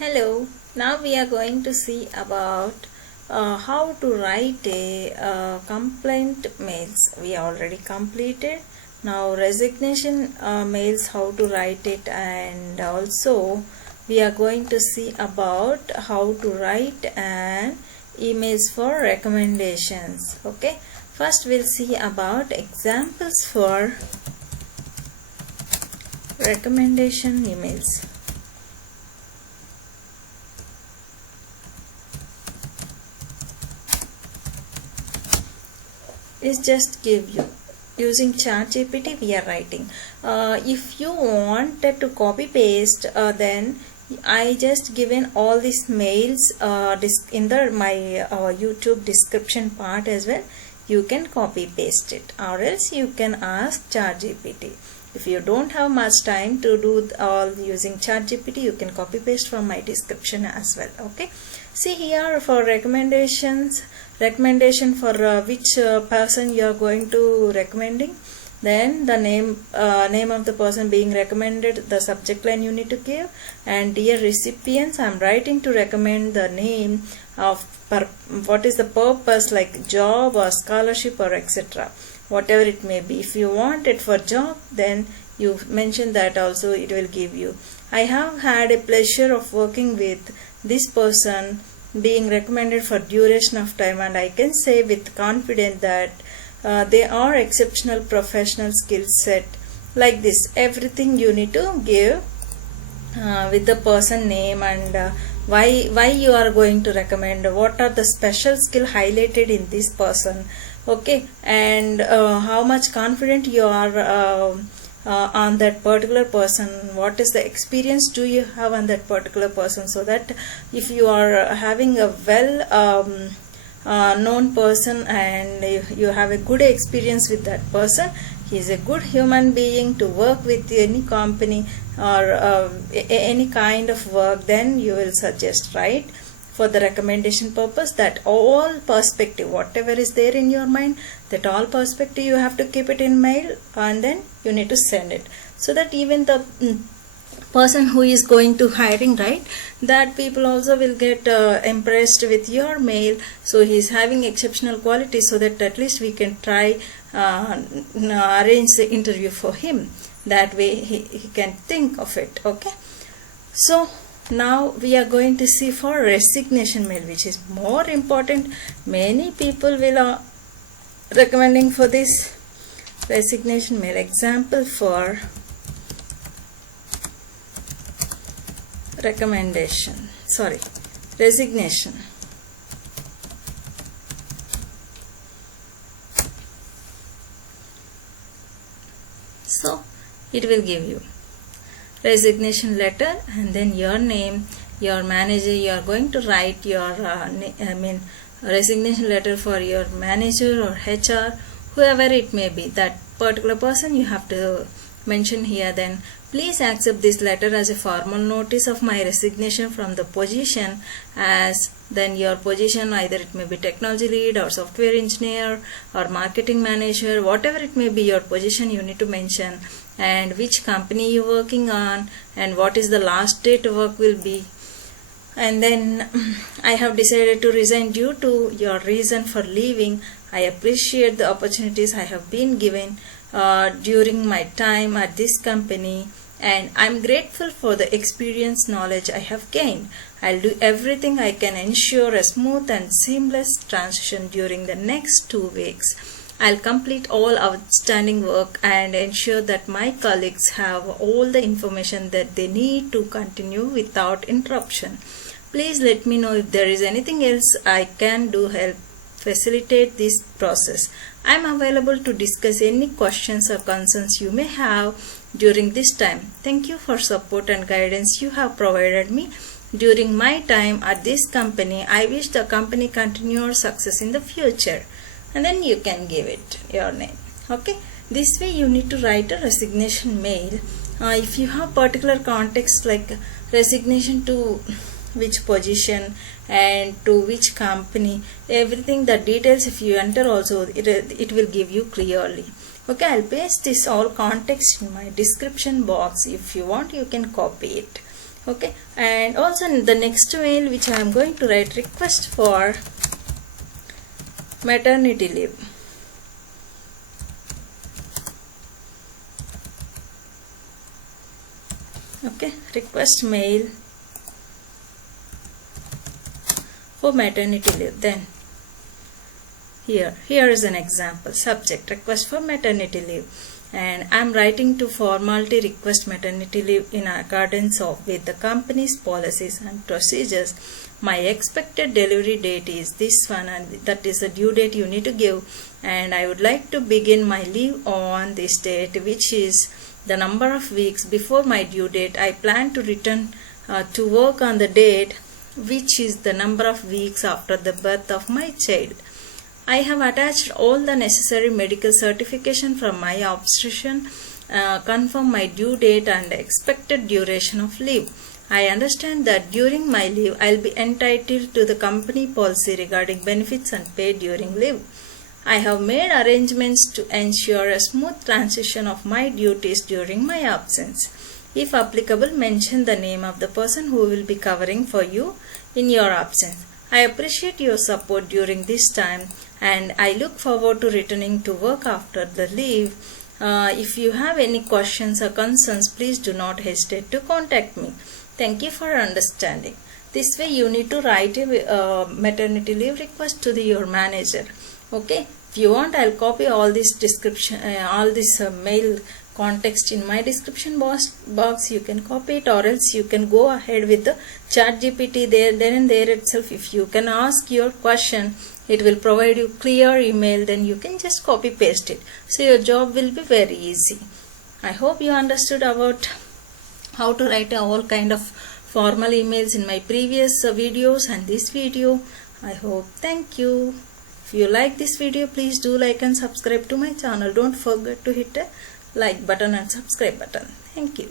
Hello, now we are going to see about how to write a complaint mails. We already completed. Now resignation mails, how to write it, and also we are going to see about how to write an emails for recommendations. Okay, first we'll see about examples for recommendation emails. Is just give you using ChatGPT we are writing. If you wanted to copy paste, then I just given all these mails in my YouTube description part as well. You can copy paste it, or else you can ask ChatGPT. If you don't have much time to do all using ChatGPT, you can copy paste from my description as well. Okay, see here for recommendation for which person you are going to recommending. Then the name of the person being recommended, the subject line you need to give, and dear recipients, I'm writing to recommend the name of what is the purpose, like job or scholarship or etc. Whatever it may be. If you want it for job, then you mention that also, it will give you. I have had a pleasure of working with this person being recommended for duration of time, and I can say with confidence that they are exceptional professional skill set. Like this, everything you need to give with the person name and why you are going to recommend, what are the special skill highlighted in this person. Okay, and how much confident you are on that particular person, what is the experience do you have on that particular person, so that if you are having a well known person and you have a good experience with that person, he is a good human being to work with any company or any kind of work, then you will suggest, right? For the recommendation purpose, that all perspective, whatever is there in your mind, that all perspective you have to keep it in mail, and then you need to send it, so that even the person who is going to hiring, right, that people also will get impressed with your mail. So he is having exceptional quality, so that at least we can try arrange the interview for him. That way he can think of it. Okay, so now we are going to see for resignation mail, which is more important. Many people will recommending for this resignation mail. Example for resignation. So it will give you resignation letter, and then your name, your manager. You are going to write your resignation letter for your manager or HR, whoever it may be, that particular person you have to mention here. Then please accept this letter as a formal notice of my resignation from the position, as then your position, either it may be technology lead or software engineer or marketing manager, whatever it may be, your position you need to mention, and which company you working on, and what is the last date work will be. And then I have decided to resign due to your reason for leaving. I appreciate the opportunities I have been given during my time at this company, and I'm grateful for the experience knowledge I have gained. I'll do everything I can ensure a smooth and seamless transition during the next 2 weeks. I'll complete all outstanding work and ensure that my colleagues have all the information that they need to continue without interruption. Please let me know if there is anything else I can do help facilitate this process. I am available to discuss any questions or concerns you may have during this time. Thank you for support and guidance you have provided me during my time at this company. I wish the company continued success in the future. And then you can give it your name. Okay, this way you need to write a resignation mail. If you have particular context, like resignation to which position and to which company, everything, the details, if you enter also, it will give you clearly. Okay, I'll paste this all context in my description box. If you want, you can copy it. Okay, and also in the next mail which I am going to write, request for maternity leave. Okay, request mail for maternity leave. Then here is an example. Subject, request for maternity leave, and I am writing to formality request maternity leave in accordance with the company's policies and procedures. My expected delivery date is this one, and that is the due date you need to give, and I would like to begin my leave on this date, which is the number of weeks before my due date. I plan to return to work on the date, which is the number of weeks after the birth of my child. I have attached all the necessary medical certification from my obstetrician, confirm my due date and expected duration of leave. I understand that during my leave I will be entitled to the company policy regarding benefits and pay during leave. I have made arrangements to ensure a smooth transition of my duties during my absence. If applicable, mention the name of the person who will be covering for you in your absence. I appreciate your support during this time, and I look forward to returning to work after the leave. If you have any questions or concerns, please do not hesitate to contact me. Thank you for understanding. This way you need to write a maternity leave request to your manager. Okay, if you want, I'll copy all this description, all this mail context in my description box. You can copy it, or else you can go ahead with the ChatGPT then and there itself. If you can ask your question, it will provide you clear email, then you can just copy paste it, so your job will be very easy. I hope you understood about how to write all kind of formal emails in my previous videos and this video. I hope. Thank you. If you like this video, please do like and subscribe to my channel. Don't forget to hit a like button and subscribe button. Thank you.